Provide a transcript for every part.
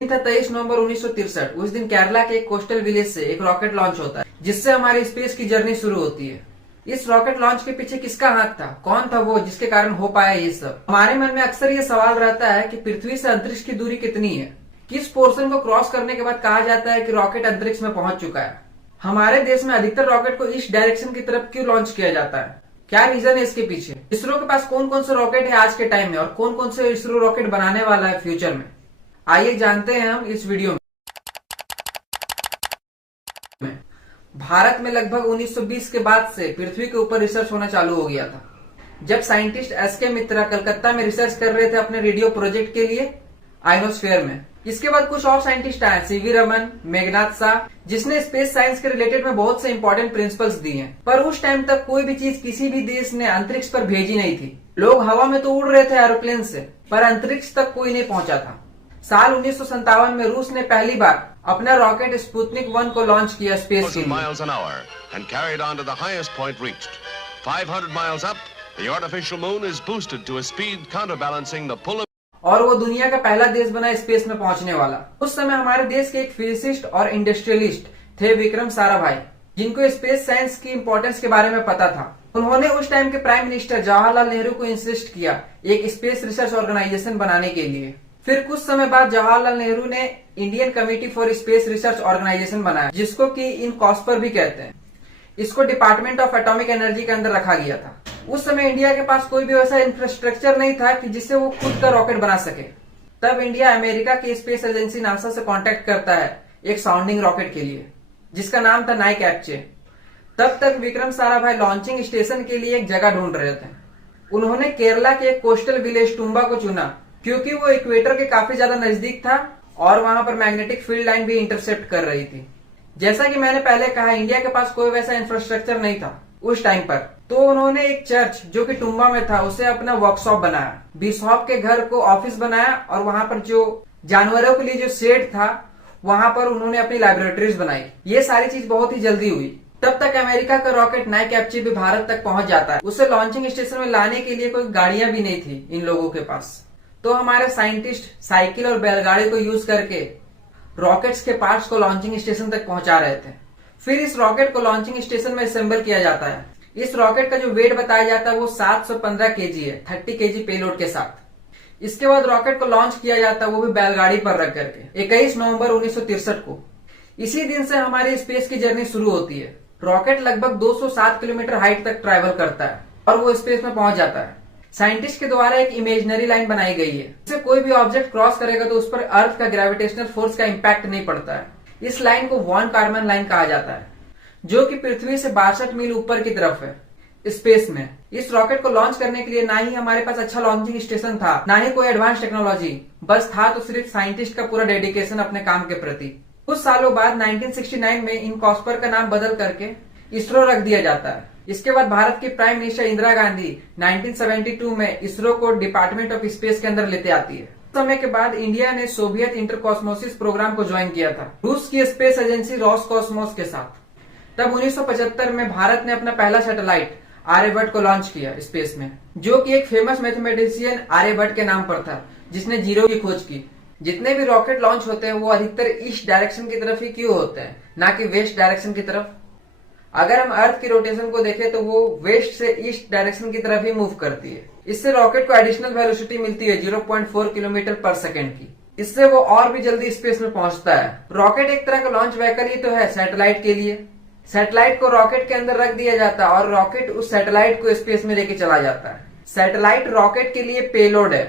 था 23 नवंबर 1963। उस दिन केरला के एक कोस्टल विलेज से एक रॉकेट लॉन्च होता है जिससे हमारी स्पेस की जर्नी शुरू होती है। इस रॉकेट लॉन्च के पीछे किसका हाथ था, कौन था वो जिसके कारण हो पाया ये सब। हमारे मन में अक्सर ये सवाल रहता है कि पृथ्वी से अंतरिक्ष की दूरी कितनी है, किस पोर्शन को क्रॉस करने के बाद कहा जाता है कि रॉकेट अंतरिक्ष में पहुंच चुका है। हमारे देश में अधिकतर रॉकेट को ईस्ट डायरेक्शन की तरफ क्यों लॉन्च किया जाता है, क्या रीजन है इसके पीछे। इसरो के पास कौन कौन से रॉकेट है आज के टाइम में और कौन कौन से इसरो रॉकेट बनाने वाला है फ्यूचर में, आइए जानते हैं हम इस वीडियो में। भारत में लगभग 1920 के बाद से पृथ्वी के ऊपर रिसर्च होना चालू हो गया था। जब साइंटिस्ट एस.के. मित्रा कलकत्ता में रिसर्च कर रहे थे अपने रेडियो प्रोजेक्ट के लिए आयनोस्फीयर में। इसके बाद कुछ और साइंटिस्ट आए, सी.वी. रमन, मेघनाथ शाह, जिसने स्पेस साइंस के रिलेटेड में बहुत से इंपॉर्टेंट प्रिंसिपल्स दिए हैं। पर उस टाइम तक कोई भी चीज किसी भी देश ने अंतरिक्ष पर भेजी नहीं थी। लोग हवा में तो उड़ रहे थे एरोप्लेन से, पर अंतरिक्ष तक कोई नहीं पहुंचा था। साल 1957 में रूस ने पहली बार अपना रॉकेट स्पुतनिक 1 को लॉन्च किया स्पेस के लिए। 500 miles up, the artificial moon is boosted to a speed counterbalancing the pull of और वो दुनिया का पहला देश बना स्पेस में पहुंचने वाला। उस समय हमारे देश के एक फिजिसिस्ट और इंडस्ट्रियलिस्ट थे विक्रम साराभाई, जिनको स्पेस साइंस की इंपॉर्टेंस के बारे में पता था। उन्होंने उस टाइम के प्राइम मिनिस्टर जवाहरलाल नेहरू को इंसिस्ट किया एक स्पेस रिसर्च ऑर्गेनाइजेशन बनाने के लिए। फिर कुछ समय बाद जवाहरलाल नेहरू ने Indian committee for space research organisation बनाया, जिसको कि इनकॉस्पर भी कहते हैं। इसको डिपार्टमेंट ऑफ एटॉमिक एनर्जी के अंदर रखा गया था। उस समय इंडिया के पास कोई भी वैसा इंफ्रास्ट्रक्चर नहीं था कि जिससे वो खुद का रॉकेट बना सके। तब इंडिया अमेरिका की स्पेस एजेंसी नासा से कांटेक्ट करता है एक साउंडिंग रॉकेट के लिए, जिसका नाम था नाइक एप्चे। तब तक विक्रम साराभाई लॉन्चिंग स्टेशन के लिए एक जगह ढूंढ रहे थे। उन्होंने केरला के एक कोस्टल विलेज टुम्बा को चुना, क्योंकि वो इक्वेटर के काफी ज्यादा नजदीक था और वहां पर मैग्नेटिक फील्ड लाइन भी इंटरसेप्ट कर रही थी। जैसा कि मैंने पहले कहा, इंडिया के पास कोई वैसा इंफ्रास्ट्रक्चर नहीं था उस टाइम पर। तो उन्होंने एक चर्च जो कि टुम्बा में था उसे अपना वर्कशॉप बनाया, बिशॉप के घर को ऑफिस बनाया और वहां पर जो जानवरों के लिए जो शेड था वहां पर उन्होंने अपनी लैबोरेटरीज बनाई। ये सारी चीज बहुत ही जल्दी हुई। तब तक अमेरिका का रॉकेट नाइक एप्चे भी भारत तक पहुंच जाता है। उसे लॉन्चिंग स्टेशन में लाने के लिए कोई गाड़ियां भी नहीं थी इन लोगों के पास। तो हमारे साइंटिस्ट साइकिल और बैलगाड़ी को यूज करके रॉकेट्स के पार्ट्स को लॉन्चिंग स्टेशन तक पहुंचा रहे थे। फिर इस रॉकेट को लॉन्चिंग स्टेशन में असेंबल किया जाता है। इस रॉकेट का जो वेट बताया जाता है वो 715 केजी है, 30 केजी पेलोड के साथ। इसके बाद रॉकेट को लॉन्च किया जाता है, वो भी बैलगाड़ी पर रख करके 21 नवंबर 1963 को। इसी दिन से हमारी स्पेस की जर्नी शुरू होती है। रॉकेट लगभग 207 किलोमीटर हाइट तक ट्रैवल करता है और वो स्पेस में पहुंच जाता है। साइंटिस्ट के द्वारा एक इमेजिनरी लाइन बनाई गई है, इससे कोई भी ऑब्जेक्ट क्रॉस करेगा तो उस पर अर्थ का ग्रेविटेशनल फोर्स का इम्पैक्ट नहीं पड़ता है। इस लाइन को वॉन कार्मन लाइन कहा जाता है, जो कि पृथ्वी से 62 मील ऊपर की तरफ है स्पेस में। इस रॉकेट को लॉन्च करने के लिए ना ही हमारे पास अच्छा लॉन्चिंग स्टेशन था, ना ही कोई एडवांस टेक्नोलॉजी, बस था तो सिर्फ साइंटिस्ट का पूरा डेडिकेशन अपने काम के प्रति। कुछ सालों बाद 1969 में इनकॉस्पर का नाम बदल करके इसरो रख दिया जाता है। इसके बाद भारत की प्राइम मिनिस्टर इंदिरा गांधी 1972 में इसरो को डिपार्टमेंट ऑफ स्पेस के अंदर लेते आती है। समय के बाद इंडिया ने सोवियत इंटरकॉस्मोसिस प्रोग्राम को ज्वाइन किया था रूस की स्पेस एजेंसी रॉसकॉस्मोस के साथ। तब 1975 में भारत ने अपना पहला सैटेलाइट आर्यभट्ट को लॉन्च किया स्पेस में, जो कि एक फेमस मैथमेटिशियन आर्यभट्ट के नाम पर था, जिसने जीरो की खोज की। जितने भी रॉकेट लॉन्च होते हैं वो अधिकतर ईस्ट डायरेक्शन की तरफ ही क्यों होते हैं, ना कि वेस्ट डायरेक्शन की तरफ। अगर हम अर्थ की रोटेशन को देखें तो वो वेस्ट से ईस्ट डायरेक्शन की तरफ ही मूव करती है। इससे रॉकेट को एडिशनल वेलोसिटी मिलती है 0.4 किलोमीटर पर सेकेंड की। इससे वो और भी जल्दी स्पेस में पहुंचता है। रॉकेट एक तरह का लॉन्च व्हीकल ही तो है सैटेलाइट के लिए। सैटेलाइट को रॉकेट के अंदर रख दिया जाता है और रॉकेट उस सैटेलाइट को स्पेस में लेके चला जाता है। सैटेलाइट रॉकेट के लिए पेलोड है।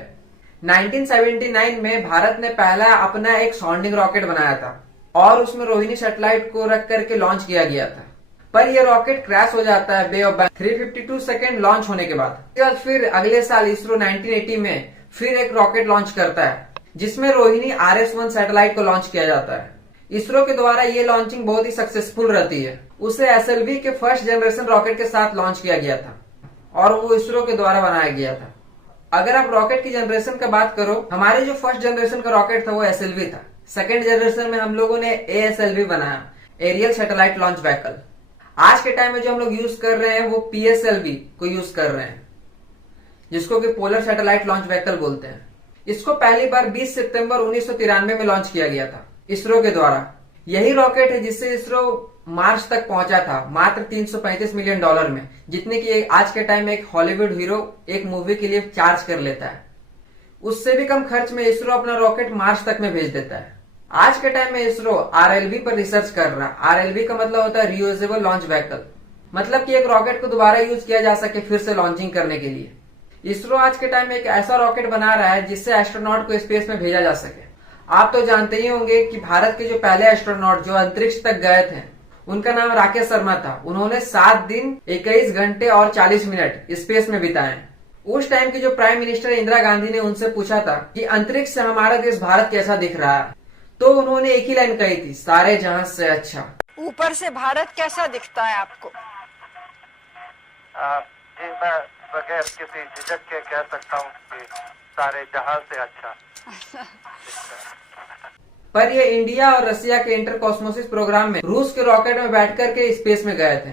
1979 में भारत ने पहला अपना एक साउंडिंग रॉकेट बनाया था और उसमें रोहिणी सैटेलाइट को रख करके लॉन्च किया गया था। पर यह रॉकेट क्रैश हो जाता है बे ऑफ बंगाल 352 सेकेंड लॉन्च होने के बाद। फिर अगले साल इसरो 1980 में फिर एक रॉकेट लॉन्च करता है, जिसमें रोहिणी RS-1 सैटेलाइट को लॉन्च किया जाता है। इसरो के द्वारा ये लॉन्चिंग बहुत ही सक्सेसफुल रहती है। उसे SLV के फर्स्ट जनरेशन रॉकेट के साथ लॉन्च किया गया था और वो इसरो के द्वारा बनाया गया था। अगर आप रॉकेट की जनरेशन का बात करो, हमारे जो फर्स्ट जनरेशन का रॉकेट था वो SLV था। सेकेंड जनरेशन में हम लोगों ने ASLV बनाया, एरियल सैटेलाइट लॉन्च व्हीकल। आज के टाइम में जो हम लोग यूज कर रहे हैं वो PSLV को यूज कर रहे हैं, जिसको कि पोलर सैटेलाइट लॉन्च व्हीकल बोलते हैं। इसको पहली बार 20 सितंबर 1993 में लॉन्च किया गया था इसरो के द्वारा। यही रॉकेट है जिससे इसरो मार्च तक पहुंचा था मात्र $335 मिलियन में, जितने की आज के टाइम में एक हॉलीवुड हीरो एक मूवी के लिए चार्ज कर लेता है। उससे भी कम खर्च में इसरो अपना रॉकेट मार्च तक में भेज देता है। आज के टाइम में इसरो RLV पर रिसर्च कर रहा है। RLV का मतलब होता है रियूजेबल लॉन्च व्हीकल, मतलब कि एक रॉकेट को दोबारा यूज किया जा सके फिर से लॉन्चिंग करने के लिए। इसरो आज के टाइम में एक ऐसा रॉकेट बना रहा है जिससे एस्ट्रोनॉट को स्पेस में भेजा जा सके। आप तो जानते ही होंगे कि भारत के जो पहले एस्ट्रोनॉट जो अंतरिक्ष तक गए थे उनका नाम राकेश शर्मा था। उन्होंने 7 दिन 21 घंटे और 40 मिनट स्पेस में बिताए। उस टाइम की जो प्राइम मिनिस्टर इंदिरा गांधी ने उनसे पूछा था कि अंतरिक्ष से हमारा देश भारत कैसा दिख रहा है, तो उन्होंने एक ही लाइन कही थी, सारे जहां से अच्छा। ऊपर से भारत कैसा दिखता है आपको? जी मैं बगैर किसी झिझक के कह सकता हूँ कि सारे जहां से अच्छा। पर ये इंडिया और रसिया के इंटर कॉस्मोसिस प्रोग्राम में रूस के रॉकेट में बैठ करके स्पेस में गए थे।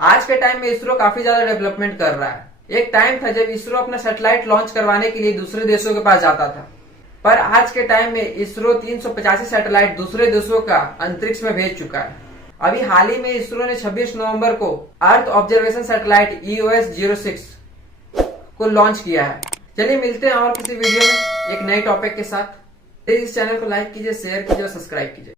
आज के टाइम में इसरो काफी ज्यादा डेवलपमेंट कर रहा है। एक टाइम था जब इसरो अपना सैटेलाइट लॉन्च करवाने के लिए दूसरे देशों के पास जाता था, पर आज के टाइम में इसरो 385 सैटेलाइट दूसरे देशों का अंतरिक्ष में भेज चुका है। अभी हाल ही में इसरो ने 26 नवंबर को अर्थ ऑब्जर्वेशन सैटेलाइट EOS-06 को लॉन्च किया है। चलिए मिलते हैं और किसी वीडियो में एक नए टॉपिक के साथ। इस चैनल को लाइक कीजिए, शेयर कीजिए और सब्सक्राइब कीजिए।